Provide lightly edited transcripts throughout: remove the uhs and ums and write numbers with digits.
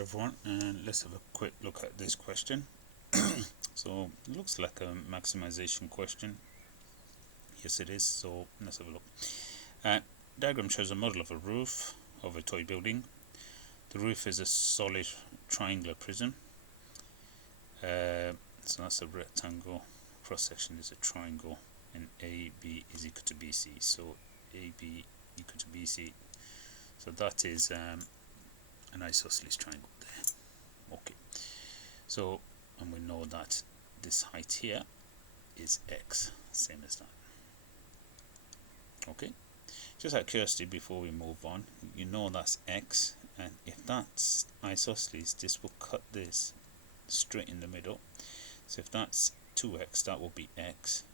everyone, and let's have a quick look at this question. So it looks like a maximization question. Yes, it is. So let's have a look. Diagram shows a model of a roof of a toy building. The roof is a solid triangular prism. So that's a rectangle. Cross section is a triangle, and AB is equal to BC. So AB equal to BC. So that is an isosceles triangle there. Okay. So, and we know that this height here is x, same as that. Okay, just out of curiosity before we move on, you know that's x, and if that's isosceles, this will cut this straight in the middle. So if that's 2x, that will be x,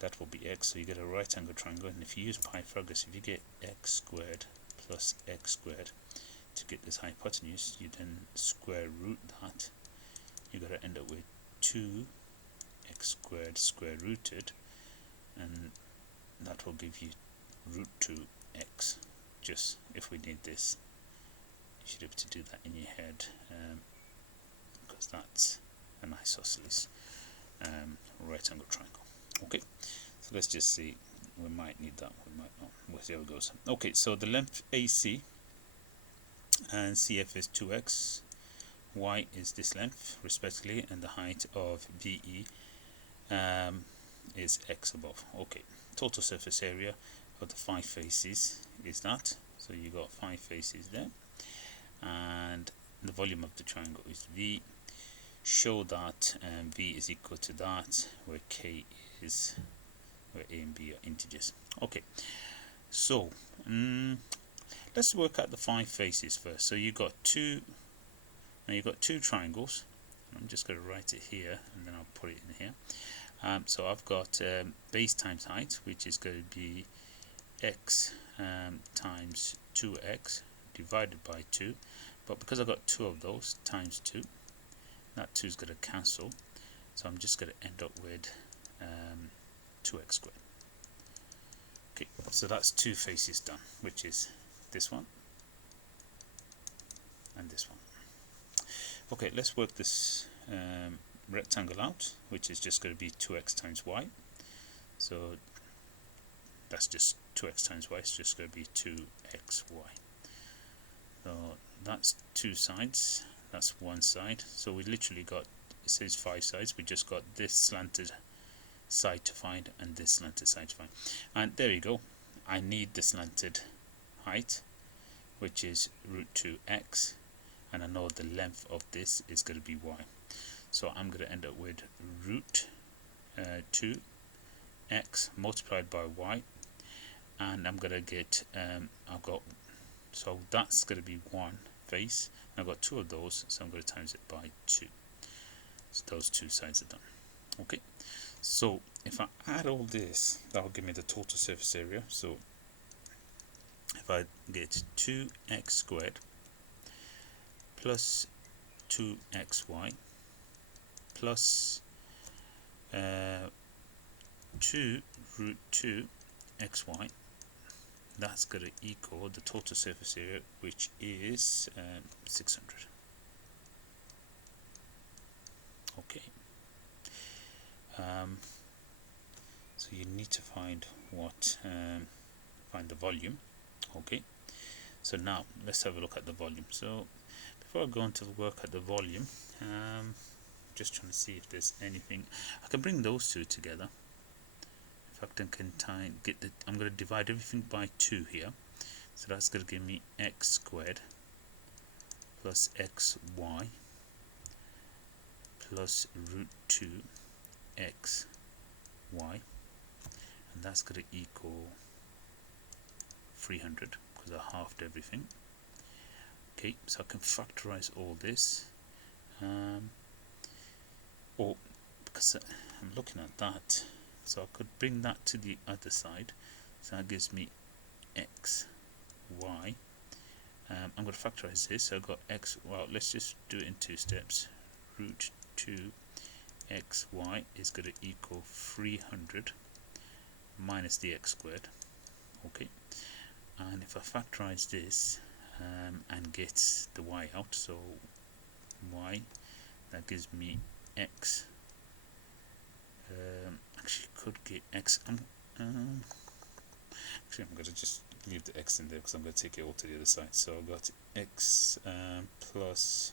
that will be x, so you get a right angle triangle. And if you use Pythagoras, if you get x squared plus x squared to get this hypotenuse, you then square root that. You're going to end up with 2x squared square rooted, and that will give you root 2x. Just if we need this, you should be able to do that in your head, because that's an isosceles right angle triangle. Okay, so let's just see. We might need that, we might not. Well, there it goes. Okay, so the length AC and CF is 2x, y is this length respectively, and the height of BE is x above. Okay, total surface area of the 5 faces is that. So you got 5 faces there, and the volume of the triangle is V. Show that V is equal to that, where K is, where A and B are integers. Okay, so let's work out the 5 faces first. So you got two. Now you've got 2 triangles. I'm just going to write it here, and then I'll put it in here. So I've got base times height, which is going to be x times 2x divided by 2. But because I've got 2 of those, times 2, that 2 is going to cancel. So I'm just going to end up with 2x squared. Okay, so that's 2 faces done, which is this one and this one. Okay, let's work this rectangle out, which is just going to be 2x times y. So that's just 2x times y, it's just going to be 2xy. So that's 2 sides, that's one side. So we literally got, it says 5 sides, we just got this slanted side to find and this slanted side to find. And there you go, I need the slanted height, which is root 2x, and I know the length of this is going to be y. So I'm going to end up with root 2x multiplied by y, and I'm going to get, I've got, so that's going to be one face, and I've got 2 of those, so I'm going to times it by 2. So those 2 sides are done. Okay, so if I add all this, that will give me the total surface area. So if I get 2x squared plus 2xy plus 2 root 2xy, that's going to equal the total surface area, which is 600. Okay, so you need to find what find the volume. Okay, so now let's have a look at the volume. So before I go on to work at the volume, just trying to see if there's anything I can bring those 2 together. In fact, I can get the, I'm going to divide everything by 2 here, so that's going to give me x squared plus xy plus root 2xy, and that's going to equal 300 because I halved everything. Okay, so I can factorize all this, or because I'm looking at that, so I could bring that to the other side, so that gives me x, y. I'm going to factorize this, so I've got x, well, let's just do it in 2 steps. Root 2 xy is going to equal 300 minus the x squared. Okay, and if I factorize this, and get the y out. So y, that gives me x. Actually could get x. Actually I'm going to just leave the x in there because I'm going to take it all to the other side. So I've got x plus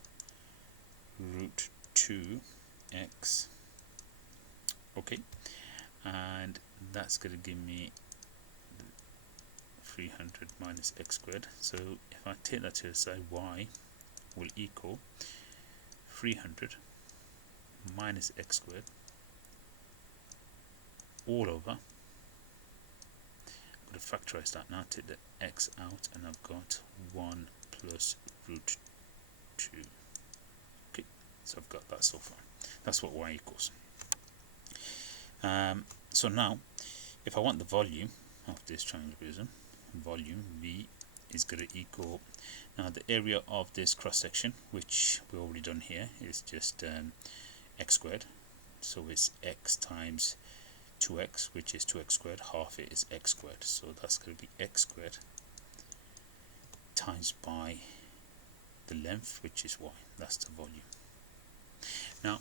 root 2x. Okay, and that's going to give me 300 minus x squared. So if I take that to the side, y will equal 300 minus x squared all over. I'm going to factorize that now, take the x out, and I've got 1 plus root 2. Okay, so I've got that so far. That's what y equals. So now, if I want the volume of this triangular prism, volume V is going to equal, now the area of this cross section, which we've already done here, is just x squared. So it's x times 2x, which is 2x squared. Half it is x squared. So that's going to be x squared times by the length, which is y. That's the volume. Now,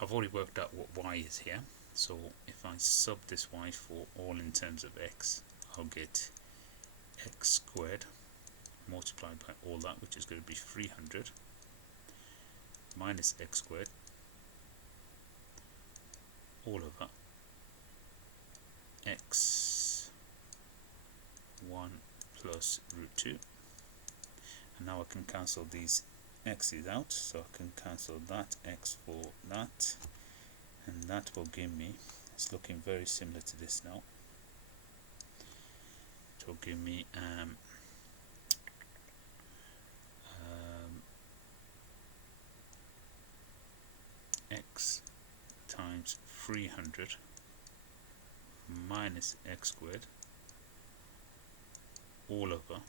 I've already worked out what y is here. So if I sub this y for all in terms of x, I'll get x squared multiplied by all that, which is going to be 300 minus x squared all over x 1 plus root 2. And now I can cancel these x's out, so I can cancel that x for that, and that will give me, it's looking very similar to this now, it will give me x times 300 minus x squared all over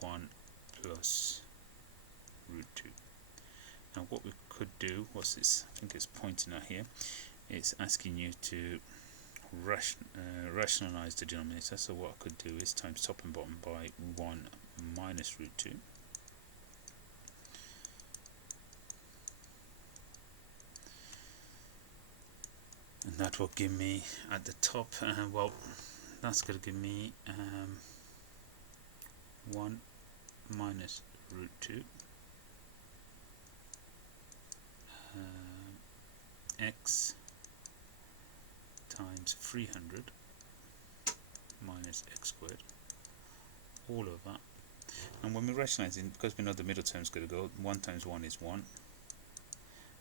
1 plus root 2. Now what we could do, what's this, I think it's pointing out here, it's asking you to rationalize the denominator. So what I could do is times top and bottom by 1 minus root 2. And that will give me at the top, well, that's going to give me 1 minus root 2 x times 300 minus x squared all over. And when we rationalize it, because we know the middle term is going to go, 1 times 1 is 1,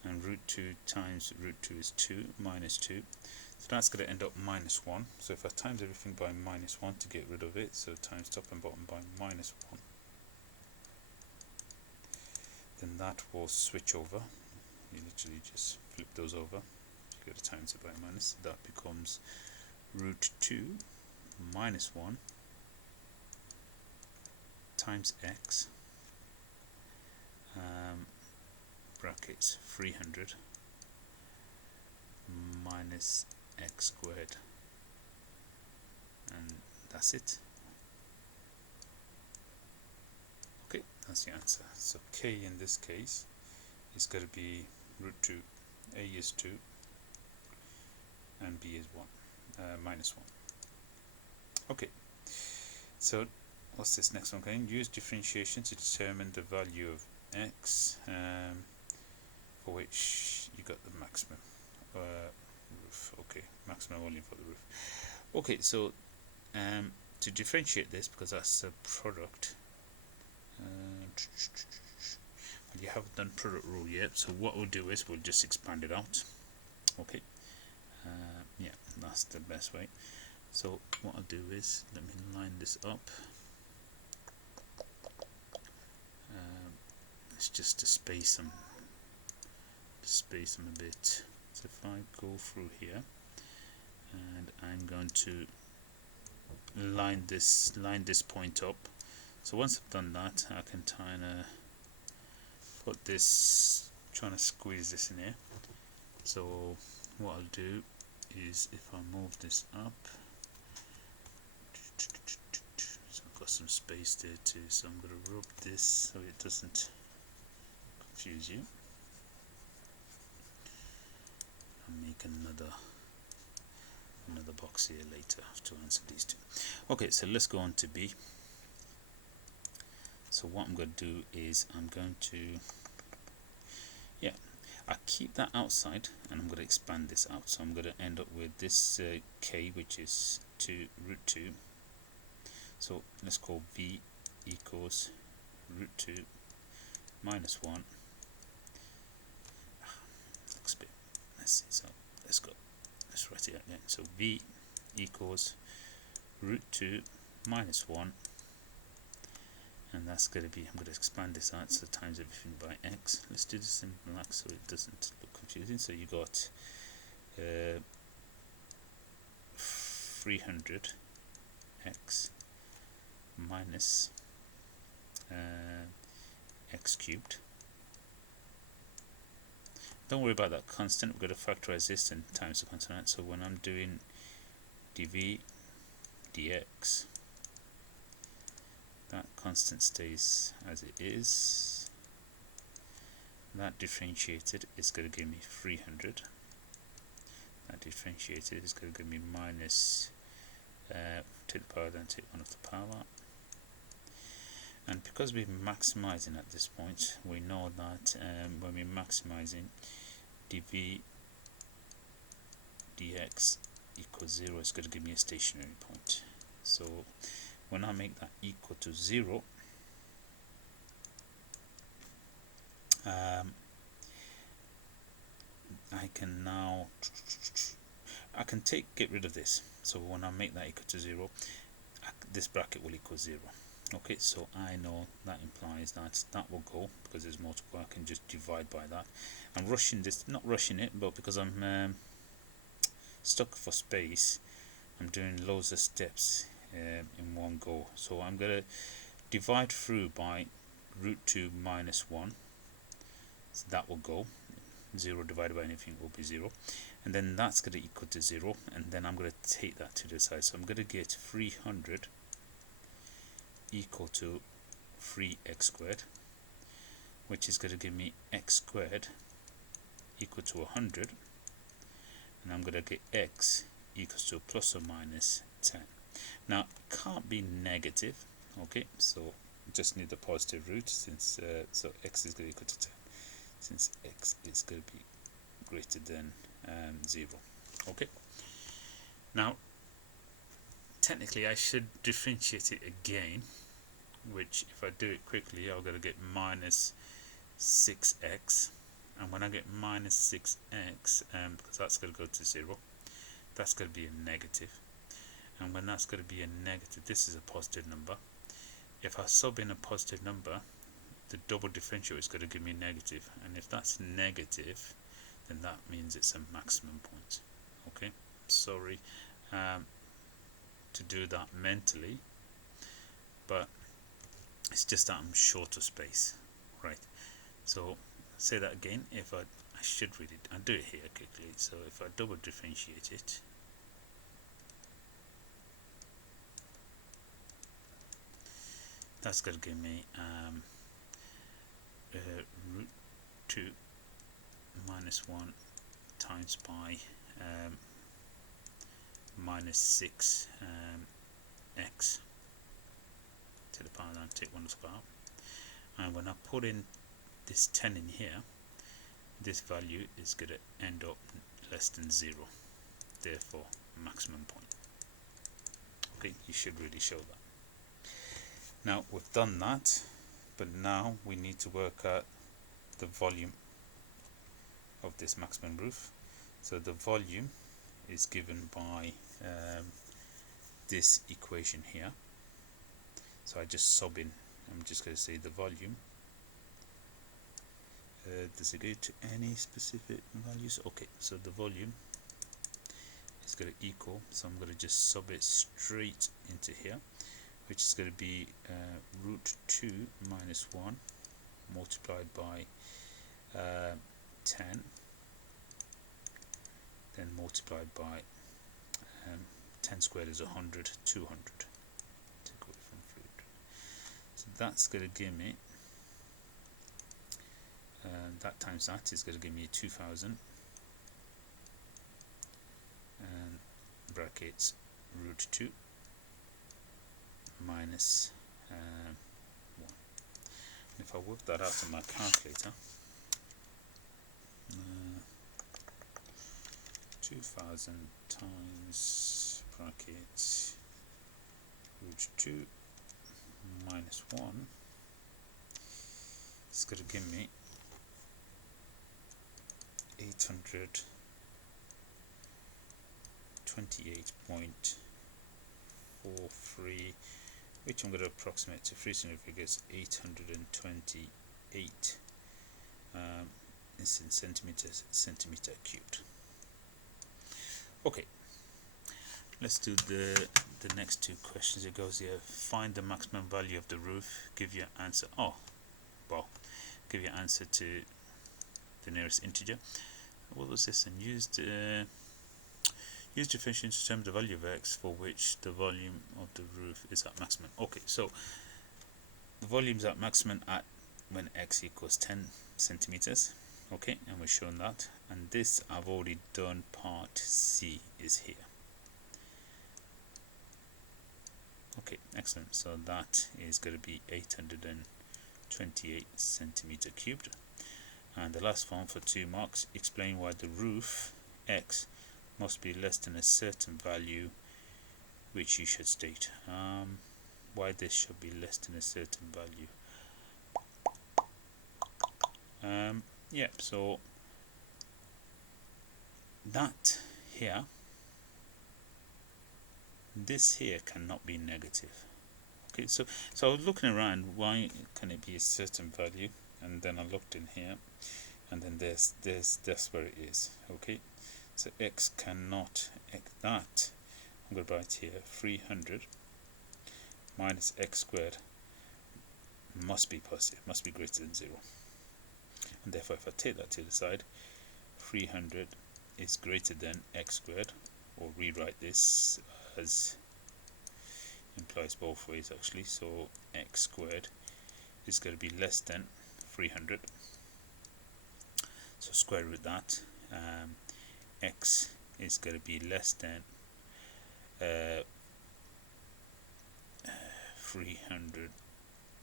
and root 2 times root 2 is 2 minus 2, so that's going to end up minus 1. So if I times everything by minus 1 to get rid of it, so times top and bottom by minus 1, then that will switch over. You literally just flip those over, you got to times it by minus, that becomes root 2 minus 1 times x brackets 300 minus x squared, and that's it. Okay, that's the answer. So k in this case is going to be root 2, a is 2, and b is 1, minus 1. Okay, so what's this next one? Can use differentiation to determine the value of x, for which you got the maximum roof. Okay, maximum volume for the roof. Okay, so to differentiate this, because that's a product, you haven't done product rule yet, so what we'll do is we'll just expand it out. Okay, yeah, that's the best way. So what I'll do is, let me line this up. It's just to space them a bit. So if I go through here, and I'm going to line this point up. So once I've done that, I can kind of put this, trying to squeeze this in here. So what I'll do is, if I move this up, so I've got some space there too, so I'm going to rub this so it doesn't confuse you, and make another box here later to answer these two. Okay, so let's go on to B. So what I'm going to do is I'm going to, I keep that outside and I'm going to expand this out. So I'm going to end up with this k, which is 2 root 2. So let's call v equals root 2 minus 1. Looks a bit messy, so let's write it again. So v equals root 2 minus 1, and that's going to be, I'm going to expand this out, so times everything by x. Let's do this in black so it doesn't look confusing. So you got 300x minus x cubed. Don't worry about that constant, we're going to factorize this and times the constant. So when I'm doing dv dx, that constant stays as it is. That differentiated is going to give me 300. That differentiated is going to give me minus, take the power down, take 1 off the power. And because we're maximizing at this point, we know that when we're maximizing, dv dx equals 0 is going to give me a stationary point. So when I make that equal to 0, I can now get rid of this. So when I make that equal to 0, this bracket will equal 0. Okay, so I know that implies that that will go, because there's multiple. I can just divide by that. I'm rushing this, not rushing it, but because I'm stuck for space, I'm doing loads of steps in one go. So I'm going to divide through by root 2 minus 1, so that will go. 0 divided by anything will be 0, and then that's going to equal to 0, and then I'm going to take that to the side. So I'm going to get 300 equal to 3x squared, which is going to give me x squared equal to 100, and I'm going to get x equals to plus or minus 10. Now it can't be negative, okay, so just need the positive root, since so x is going to equal to 10, since x is going to be greater than 0. Okay, now technically I should differentiate it again, which if I do it quickly I'm going to get minus 6x, and when I get minus 6x, because that's going to go to 0, that's going to be a negative, and when that's going to be a negative, this is a positive number. If I sub in a positive number, the double differential is going to give me negative, and if that's negative, then that means it's a maximum point. Okay, sorry to do that mentally, but it's just that I'm short of space, right? So say that again. If I should read it, I'll do it here quickly. So if I double differentiate it, that's going to give me root 2 minus 1 times by minus 6 x to the power down, take 1 to the power. And when I put in this 10 in here, this value is going to end up less than 0, therefore maximum point. Okay, you should really show that. Now we've done that, but now we need to work out the volume of this maximum roof. So the volume is given by this equation here. So I just sub in, I'm just going to say the volume. Does it go to any specific values? Okay, so the volume is going to equal, so I'm going to just sub it straight into here, which is going to be root 2 minus 1 multiplied by 10, then multiplied by 10 squared is 100, 200. Take away from food. that's going to give me that times that is going to give me 2000 and brackets root 2 minus 1. If I work that out on my calculator, 2000 times brackets root 2 minus 1 is going to give me 828.43, which I'm going to approximate to three single figures, 828 in centimeter cubed. Okay, let's do the next two questions. It goes here: find the maximum value of the roof, give your answer. Give your answer to the nearest integer. What was this? And use definition to determine the value of x for which the volume of the roof is at maximum. Okay, so the volume is at maximum at when x equals 10 centimeters. Okay, and we've shown that. And this I've already done. Part C is here. Okay, excellent. So that is going to be 828 centimeter cubed. And the last one for 2 marks: explain why the roof x must be less than a certain value, which you should state. Why this should be less than a certain value. Yeah, so that here, this here cannot be negative. Okay, so I was looking around, why can it be a certain value? And then I looked in here, and then that's where it is. Okay, so x cannot, that I'm going to write here 300 minus x squared must be positive, must be greater than 0. And therefore, if I take that to the side, 300 is greater than x squared, or rewrite this as implies both ways actually. So x squared is going to be less than 300. So square root that. X is going to be less than 300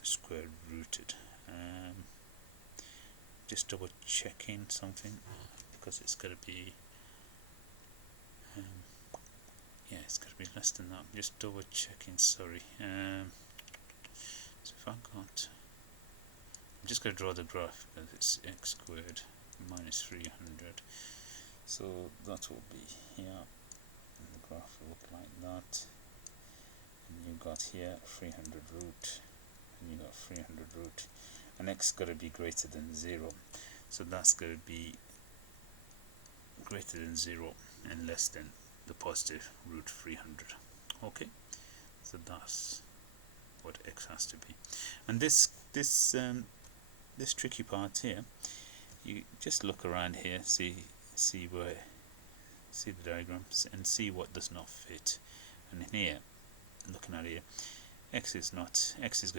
square rooted. Just double checking something, because it's going to be yeah, it's going to be less than that. Just double checking, sorry. So if I got, I'm just going to draw the graph, because it's x squared minus 300. So that will be here, and the graph will look like that. And you got here 300 root, and you got 300 root, and x is going to be greater than 0. So that's going to be greater than 0 and less than the positive root 300. Okay, so that's what x has to be. And this tricky part here, you just look around here, see the diagrams and see what does not fit. And in here, looking at here, x is going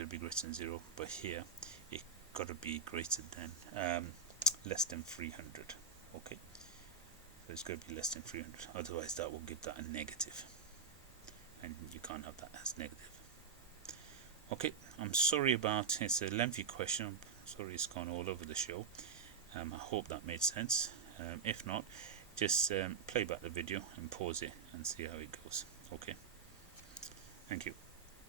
to be greater than 0, but here it got to be greater than less than 300. Okay, so it's going to be less than 300, otherwise that will give that a negative, and you can't have that as negative. Okay, I'm sorry about it's a lengthy question. I'm sorry it's gone all over the show. I hope that made sense. If not, just play back the video and pause it and see how it goes. Okay, thank you.